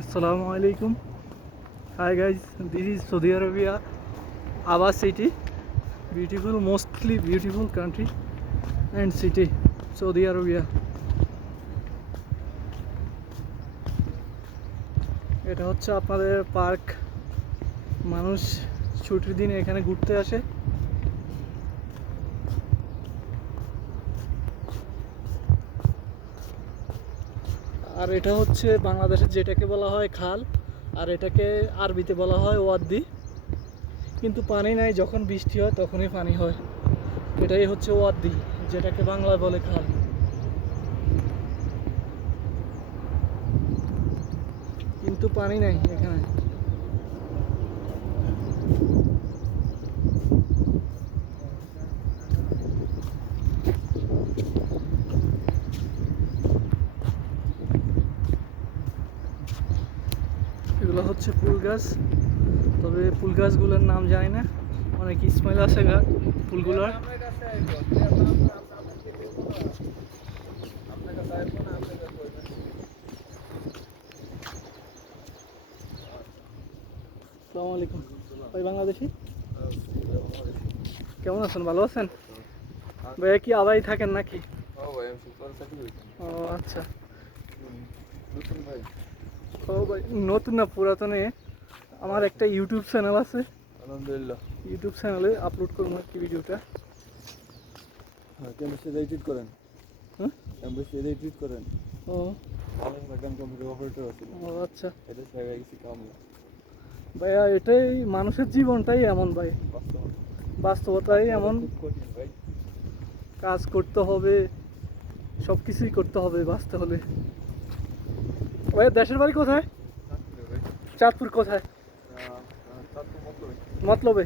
Assalamu alaikum. Hi guys, this is Saudi Arabia Abha city. Beautiful, mostly beautiful country and city, Saudi Arabia. এটা হচ্ছে আপনাদের park. মানুষ ছুটির দিনে এখানে ঘুরতে আসে। আর এটা হচ্ছে বাংলাদেশের যেটাকে বলা হয় খাল, আর এটাকে আরবিতে বলা হয় ওয়াদি। কিন্তু পানি নাই, যখন বৃষ্টি হয় তখনই পানি হয়। এটাই হচ্ছে ওয়াদি, যেটাকে বাংলায় বলে খাল। কিন্তু পানি নাই এখানে। এগুলো হচ্ছে ফুল গাছ, তবে ফুল গাছগুলোর নাম জানি না। অনেক স্মেল আছে ফুলগুলোর। আসসালামু আলাইকুম ভাই, বাংলাদেশি কেমন আছেন? ভালো আছেন ভাইয়া? কি আবাই থাকেন নাকি? ও আচ্ছা। ও ভাই, নতুন না পুরাতনে? আমার একটা ইউটিউব চ্যানেল আছে, আলহামদুলিল্লাহ। ইউটিউব চ্যানেলে আপলোড করবো আর কি ভিডিওটা। হ্যাঁ, ক্যাম্পাসে এডিট করেন। হ্যাঁ, ক্যাম্পাসে এডিট করেন। ও ভালো থাকেন, কম্পিউটার অপারেটর আছে। ও আচ্ছা এটা ছাড়া কিছু কাম না। ভাইয়া, এটাই মানুষের জীবনটাই এমন ভাই, বাস্তবতাই এমন। খুব কঠিন ভাই। কাজ করতে হবে, সব কিছুই করতে হবে বাঁচতে হলে। ভাইয়া দেশের বাড়ি কোথায়? চাঁদপুর কোথায়? মতলবে।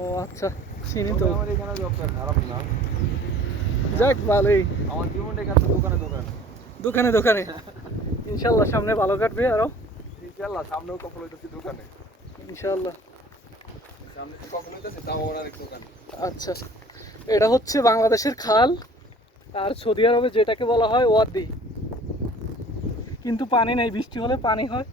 ও আচ্ছা, চিনি তো। আমার এখানে জবটা খারাপ না। যাক ভালোই। আমার জীবনটা কাটছে দোকানে দোকানে। দোকানে দোকানে ইনশাল্লাহ সামনে ভালো কাটবে আরো। ইনশাআল্লাহ সামনেও কখনো হইতেছি দোকানে। ইনশাল্লাহ সামনে তো কখনো হইতেছি তাও আবার এক দোকানে। আচ্ছা, এটা হচ্ছে বাংলাদেশের খাল, আর সৌদি আরবে যেটাকে বলা হয় ওয়াদি। কিন্তু পানি নেই, বৃষ্টি হলে পানি হয়,